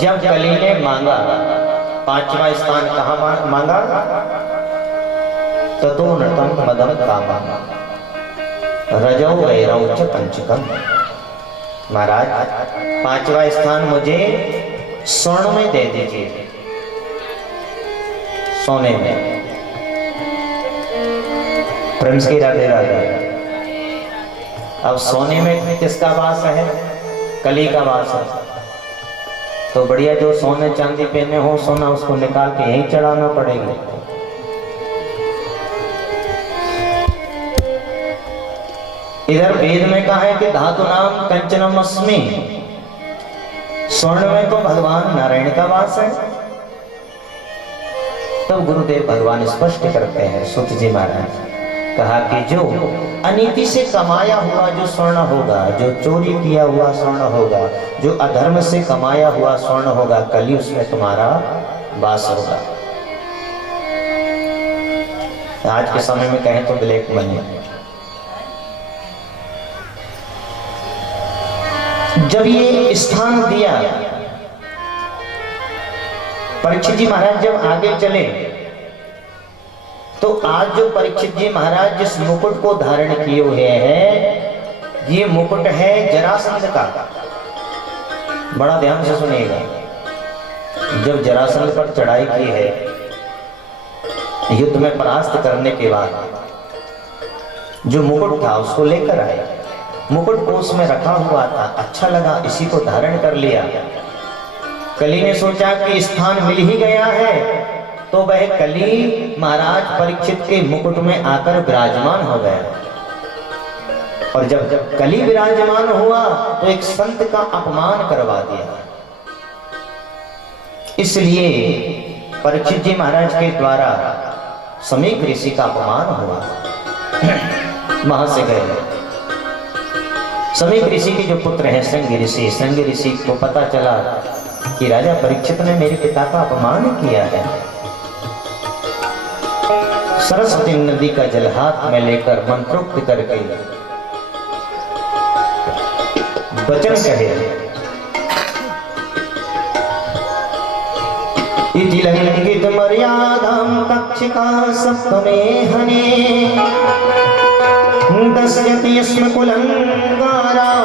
जब कली ने मांगा, पांचवा स्थान कहाँ मांगा? ततो नृतम मदम कामा रजौ वैरौ च पंचकम। महाराज, पांचवा स्थान मुझे स्वर्ण में दे दीजिए, सोने में। प्रेम्स की राधे राधे। अब सोने में किसका वास है? कली का वास है। तो बढ़िया, जो सोने चांदी पहने हो सोना, उसको निकाल के यहीं चढ़ाना पड़ेगा। इधर वेद में कहा है कि धातु नाम कंचनम अस्मि। स्वर्ण में तो भगवान नारायण का वास है। तो गुरुदेव भगवान स्पष्ट करते हैं, सूत जी महाराज, कहा कि जो अनीति से कमाया हुआ जो स्वर्ण होगा, जो चोरी किया हुआ स्वर्ण होगा, जो अधर्म से कमाया हुआ स्वर्ण होगा, कली उसमें तुम्हारा वास होगा। आज के समय में कहें तो ब्लैक मनी। जब ये स्थान दिया, परीक्षित जी महाराज जब आगे चले, तो आज जो परीक्षित जी महाराज जिस मुकुट को धारण किए हुए हैं, ये मुकुट है जरासंध का। बड़ा ध्यान से सुनिएगा। जब जरासंध पर चढ़ाई की है, युद्ध में परास्त करने के बाद जो मुकुट था उसको लेकर आए। मुकुट कोष में रखा हुआ था, अच्छा लगा, इसी को धारण कर लिया। कली ने सोचा कि स्थान मिल ही गया है, तो वह कली महाराज परीक्षित के मुकुट में आकर विराजमान हो गया। और जब कली विराजमान हुआ तो एक संत का अपमान करवा दिया। इसलिए परीक्षित जी महाराज के द्वारा समीक ऋषि का अपमान हुआ। वहां से गए। समीक ऋषि के जो पुत्र हैं संग ऋषि को पता चला कि राजा परीक्षित ने मेरे पिता का अपमान किया है। सरस्वती नदी का जल हाथ में लेकर मंत्रोक्त करके वचन कहे, इति लंघित मर्यादां तक्षिका सप्तमे हने दशयति स्म कुलंगाराणां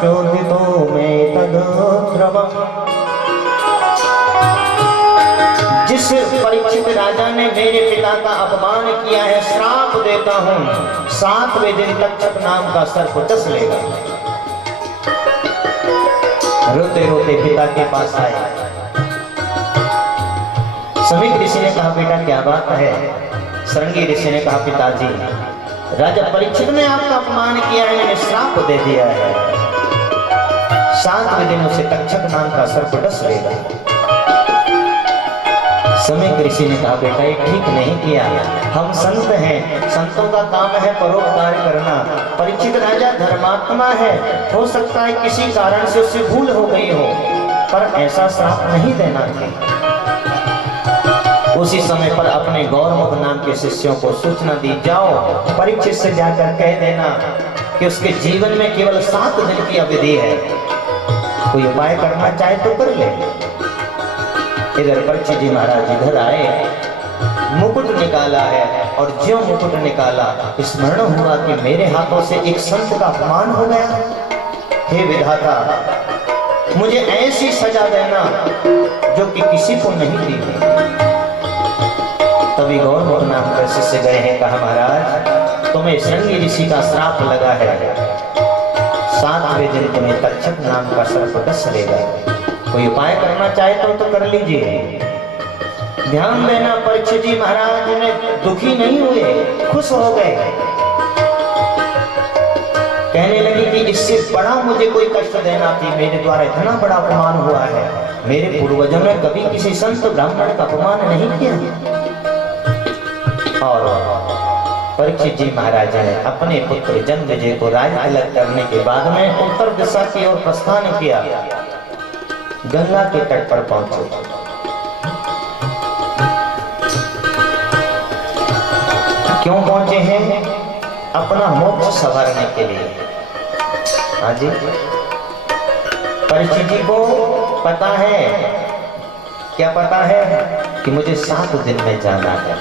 चोदितो मे तद्द्रवम्। जिस परीक्षित राजा ने मेरे पिता का अपमान किया है, श्राप देता हूं, 7वें दिन तक्षक नाम का सर्प डस लेगा। रोते रोते पिता के पास आए। समीक ऋषि ने कहा, बेटा क्या बात है? सरंगी ऋषि ने कहा, पिताजी, राजा परीक्षित ने आपका अपमान किया है, मैंने श्राप दे दिया है, 7वें दिन उसे तक्षक नाम का सर्प डस लेगा। समीक ऋषि ने कहा, बेटा ये ठीक नहीं किया, हम संत हैं, संतों का काम है परोपकार करना। परीक्षित राजा धर्मात्मा है, हो सकता है किसी कारण से उससे भूल हो गई हो, पर ऐसा श्राप नहीं देना चाहिए। उसी समय पर अपने गौरमुख नाम के शिष्यों को सूचना दी, जाओ परीक्षित से जाकर कह देना कि उसके जीवन में केवल 7 दिन की अवधि है, कोई उपाय करना चाहे तो कर ले। इधर परीक्षित जी महाराज इधर आए, मुकुट निकाला है, और ज्यों मुकुट निकाला स्मरण हुआ कि मेरे हाथों से एक संत का अपमान हो गया। हे विधाता, मुझे ऐसी सजा देना जो कि किसी को नहीं दी गई। तभी गौरमुख नाम के शिष्य गए हैं, कहा, महाराज तुम्हें श्रृंगी ऋषि का श्राप लगा है, 7वें दिन तुम्हें तक्षक नाम का सर्प डस लेगा, कोई उपाय करना चाहे तो कर लीजिए। ध्यान देना, परीक्षित जी महाराज ने दुखी नहीं हुए, खुश हो गए। कहने लगे कि इससे बड़ा मुझे कोई कष्ट देना थी, मेरे द्वारा इतना बड़ा अपमान हुआ है, मेरे पूर्वजों ने कभी किसी संत ब्राह्मण का अपमान नहीं किया। और परीक्षित जी महाराज ने अपने पुत्र जन्मेजय को राज तिलक करने के बाद में उत्तर दिशा की ओर प्रस्थान किया। गंगा के तट पर पहुंचे। क्यों पहुंचे हैं? अपना मोक्ष संवारने के लिए। हाँ जी, परीक्षित जी को पता है, क्या पता है कि मुझे 7 दिन में जाना है।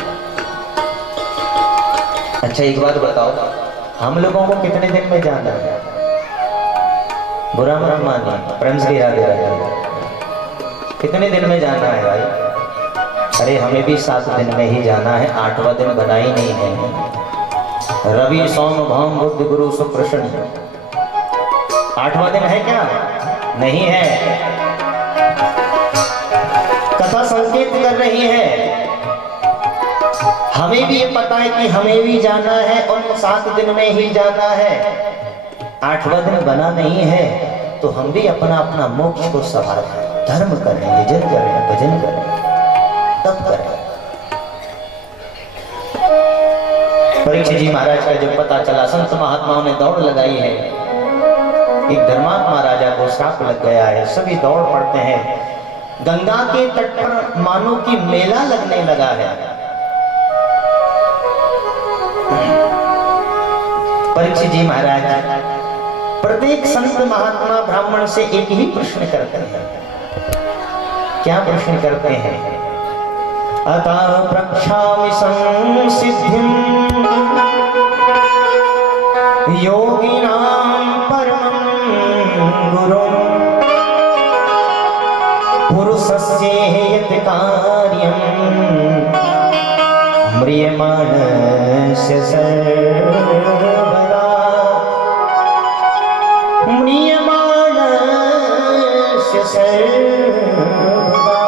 अच्छा एक बात बताओ, हम लोगों को कितने दिन में जाना है? बुरा मत मानिए, प्रेम से याद रखिए, कितने दिन में जाना है भाई? अरे हमें भी 7 दिन में ही जाना है, 8वां दिन बना ही नहीं है। रवि सोम भौम बुध गुरु शुक्र शनि, 8वां दिन है क्या? नहीं है। कथा संकेत कर रही है, हमें भी ये पता है कि हमें भी जाना है और 7 दिन में ही जाना है। 8वां दिन बना नहीं है तो हम भी अपना अपना मोक्ष को संभालें, धर्म करें, यजन करें, भजन करें, तब करें। परीक्षित जी महाराज का जब पता चला, संत महात्माओं ने दौड़ लगाई है। एक धर्मात्मा राजा को श्राप लग गया है, सभी दौड़ पड़ते हैं। गंगा के तट पर मानो कि मेला लगने लगा है। परीक्षित जी महाराज प्रत्येक संत महात्मा ब्राह्मण से एक ही प्रश्न करते हैं। क्या प्रश्न करते हैं? अतः प्रक्षामि संसिद्धिं योगिनां परमं गुरुं पुरुषस्य यत् कार्यं म्रियमाणस्य सर्वदा म्रियमाणस्य सर्वदा।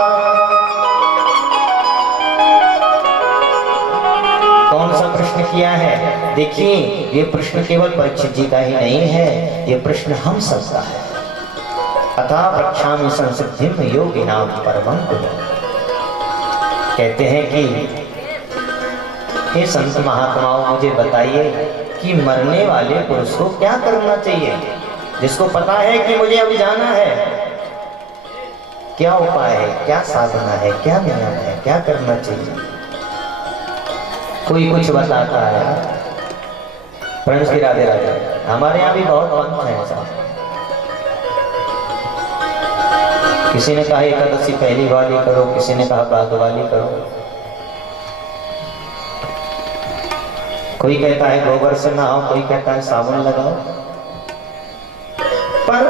कौन सा प्रश्न किया है? देखिए ये प्रश्न केवल परीक्षित जी का ही नहीं है, ये प्रश्न हम सबका है। अतः प्रक्षामि संसिद्धिं योगिनां परमं गुरुं। कहते हैं कि हे संत महात्माओं, मुझे बताइए कि मरने वाले पुरुष को क्या करना चाहिए? जिसको पता है कि मुझे अब जाना है, क्या उपाय है, क्या साधना है, क्या नियम है, क्या करना चाहिए? कोई कुछ बताता है? फ्रेंड्स की राधे राधे। हमारे यहाँ भी बहुत पंथ है ऐसा। किसी ने कहा एकादशी पहली वाली करो, किसी ने कहा बाद वाली करो, कोई कहता है गोबर से नहाओ, कोई कहता है साबुन लगाओ। पर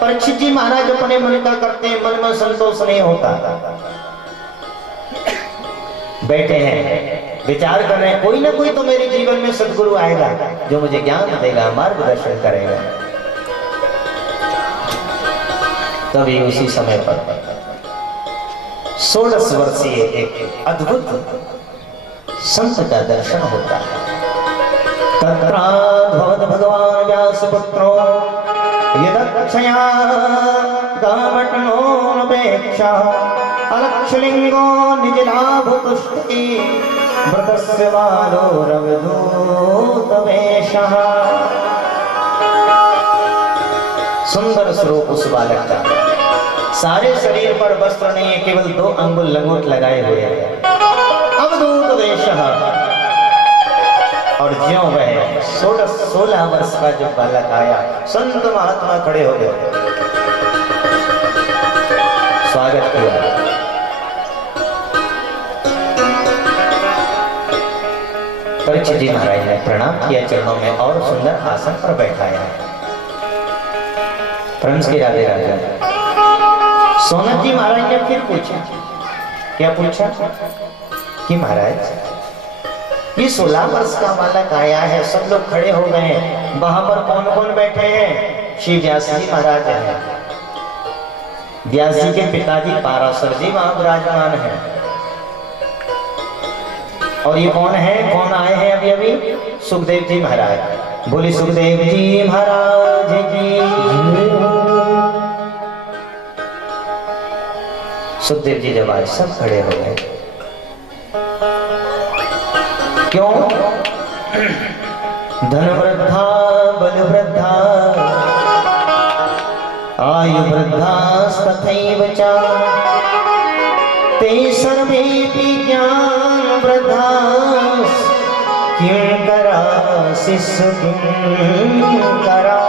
परीक्षित जी महाराज अपने मन का करते हैं, मन में संतोष नहीं होता। बैठे हैं, विचार कर रहे हैं, कोई ना कोई तो मेरे जीवन में सद्गुरु आएगा जो मुझे ज्ञान देगा, मार्गदर्शन करेगा। तभी उसी समय पर 16 वर्षीय एक अद्भुत संत का दर्शन होता है। तत्राद्भवत् भगवान व्यासपुत्रो यदक्षया गामटनोऽपेक्षा अलक्षलिंगो निजलाभतुष्टि व्रतस्य बालो रवदूतवेशः। सुंदर स्वरूप उस बालक का, सारे शरीर पर वस्त्र नहीं है, केवल 2 अंगुल लंगोट लगाए हुए हैं। अवधूत वेशः। और ज्यों वह 16 वर्ष का जब बालक आया, संत महात्मा खड़े हो गए, स्वागत किया। परीक्षित जी महाराज ने प्रणाम किया चरणों में और सुंदर आसन पर बैठाया। प्रेम से राधे राधे। सोनक जी महाराज ने फिर पूछा, क्या पूछा कि महाराज ये 16 वर्ष का बालक आया है, सब लोग खड़े हो गए हैं, वहां पर कौन कौन बैठे हैं? श्री व्यास जी महाराज हैं, व्यास जी के पिताजी पाराशर जी वहां विराजमान है। और ये कौन है, कौन आए हैं अभी अभी? सुखदेव जी महाराज। बोले सुखदेव जी महाराज की। सुखदेव जी जब आज सब खड़े हो गए, क्यों? धन वृद्धा बल वृद्धा आयु वृद्धा तथैव च ते सर्वेपि ज्ञान वृद्धा किं करासि किं करा।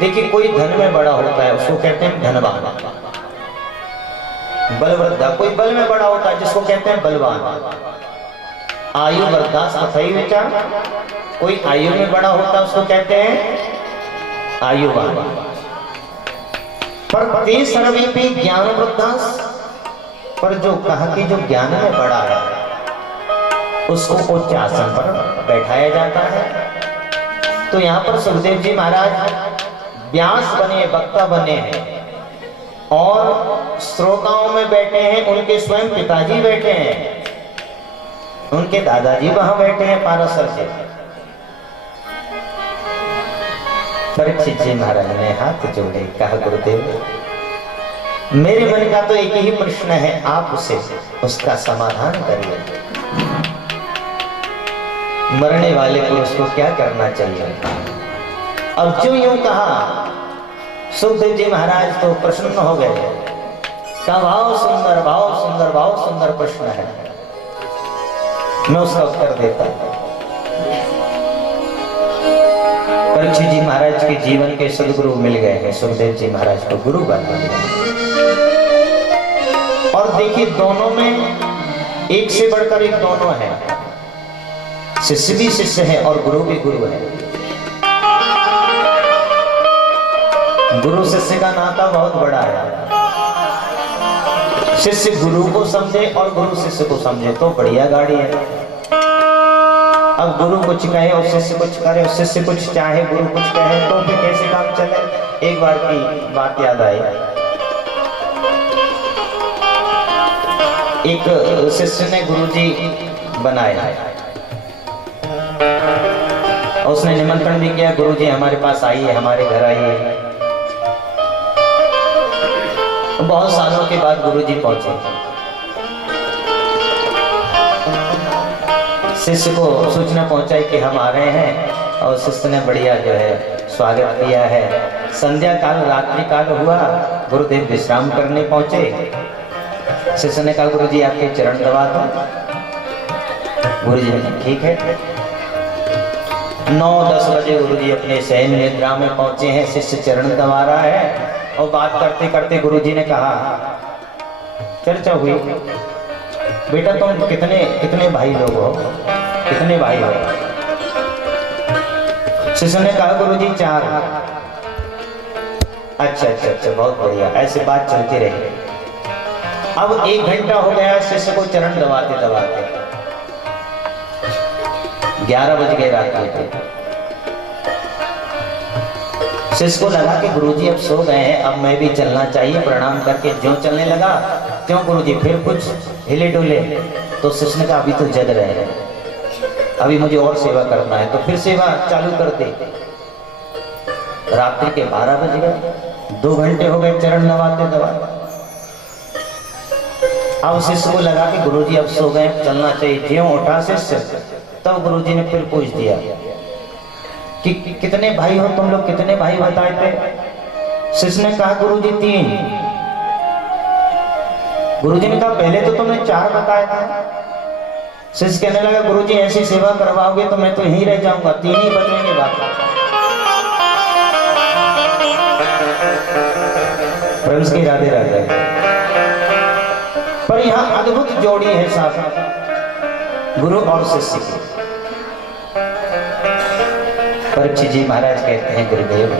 देखिए कोई धन में बड़ा होता है उसको कहते हैं धनवान, बलवृद्धा कोई बल में बड़ा होता है जिसको कहते हैं बलवान। आयु वृद्धा सफाई विचार, कोई आयु में बड़ा होता है उसको कहते हैं आयुवान। पर ते सर्वेपि ज्ञान वृद्धास, पर जो कहा कि जो ज्ञान में बड़ा है उसको उच्च आसन पर बैठाया जाता है। तो यहाँ पर सुखदेव जी महाराज व्यास बने, वक्ता बने हैं और श्रोताओं में बैठे हैं, उनके स्वयं पिताजी बैठे हैं, उनके दादाजी वहां बैठे हैं पाराशर से। परीक्षित जी महाराज ने हाथ जोड़े, कहा गुरुदेव मेरे मन का तो एक ही प्रश्न है, आप उसे उसका समाधान करिए। मरने वाले पुरुष को क्या करना चाहिए? अब जो यूं कहा सुखदेव जी महाराज तो प्रसन्न हो गए। का भाव सुंदर, भाव सुंदर, भाव सुंदर प्रश्न है, मैं उसका उत्तर देता हूं। परीक्षित जी महाराज के जीवन के सदगुरु मिल गए हैं, सुखदेव जी महाराज को गुरु बन गए। और देखिए दोनों में एक से बढ़कर एक दोनों है, शिष्य भी शिष्य है और गुरु भी गुरु है। गुरु शिष्य का नाता बहुत बड़ा है। शिष्य गुरु को समझे और गुरु शिष्य को समझे तो बढ़िया गाड़ी है। अब गुरु कुछ कहे और शिष्य कुछ करे और शिष्य कुछ चाहे गुरु कुछ कहे तो फिर कैसे काम चले? एक बार की बात याद आई, एक शिष्य ने गुरुजी बनाया, उसने निमंत्रण भी किया, गुरुजी हमारे पास आइए, हमारे घर आइए। बहुत सालों के बाद गुरुजी पहुंचे, शिष्य को सूचना पहुंचाई कि हम आ रहे हैं, और शिष्य ने बढ़िया जो है स्वागत किया है। संध्या काल रात्रि काल हुआ, गुरुदेव विश्राम करने पहुंचे। शिष्य ने कहा गुरुजी आपके चरण दबा दो। गुरुजी ने ठीक है। 9-10 बजे गुरुजी अपने शयन निद्रा में पहुंचे हैं, शिष्य चरण दबा रहा है और बात करते करते गुरुजी ने कहा, चर्चा हुई, बेटा तुम कितने भाई लोग हो, कितने भाई हो? शिष्य ने कहा गुरुजी 4। अच्छा अच्छा अच्छा, बहुत बढ़िया। ऐसे बात चलती रही। अब 1 घंटा हो गया शिष्य को चरण दबाते दबाते, 11 बज गए रात में। शिष्य को लगा कि गुरुजी अब सो गए हैं, अब मैं भी चलना चाहिए। प्रणाम करके ज्यों चलने लगा त्यों गुरुजी फिर कुछ हिले डुले। तो शिष्य ने कहा अभी तो जग रहे हैं, अभी मुझे और सेवा करना है, तो फिर सेवा चालू कर दी। रात्रि के 12 बज गए, 2 घंटे हो गए चरण दबाते दबाते। अब शिष्य को लगा कि गुरुजी अब सो गए, चलना चाहिए। ज्यों उठा शिष्य तब गुरुजी ने फिर पूछ दिया कि कितने भाई हो तुम लोग, कितने भाई बताए थे? शिष्य ने कहा गुरुजी 3। गुरुजी ने कहा पहले तो तुमने 4 बताया था। शिष्य कहने लगा गुरुजी ऐसी सेवा करवाओगे तो मैं तो यहीं रह जाऊंगा, 3 ही बचेंगे बाकी। फ्रेंड्स की राधे राधे। पर यहाँ अद्भुत जोड़ी है साहब, गुरु और शिष्य की। परीक्षित जी महाराज कहते हैं गुरुदेव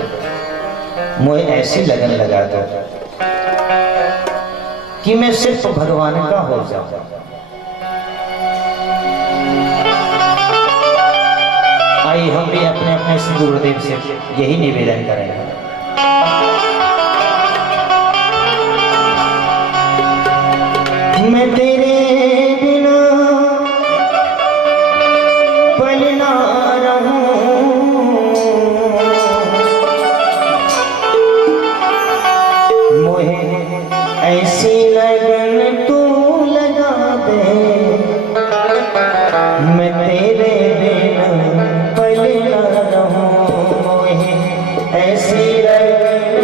मुझे ऐसी लगन लगा दो कि मैं सिर्फ भगवान का हो जाऊं। आइए हम भी अपने अपने गुरुदेव से यही निवेदन करेंगे। मैं तेरे बिना पल ना रहूं, मोहे ऐसी लगन तू लगा दे, मैं तेरे बिना पल ना रहूं, मोहे ऐसी लगन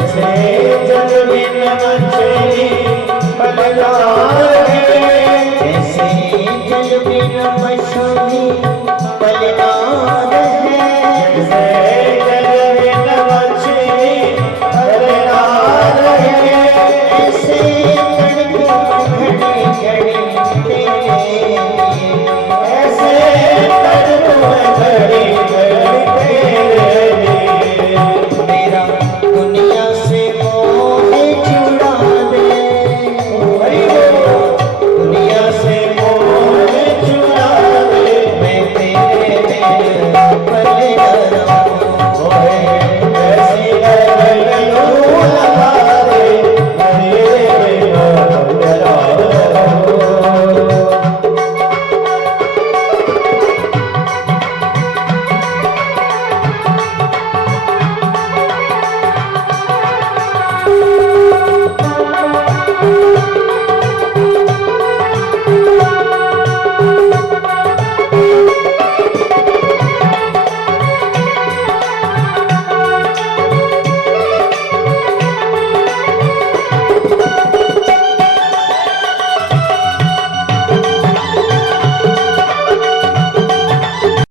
जल बिन मछली मलदार है, जैसे जल बिन मछली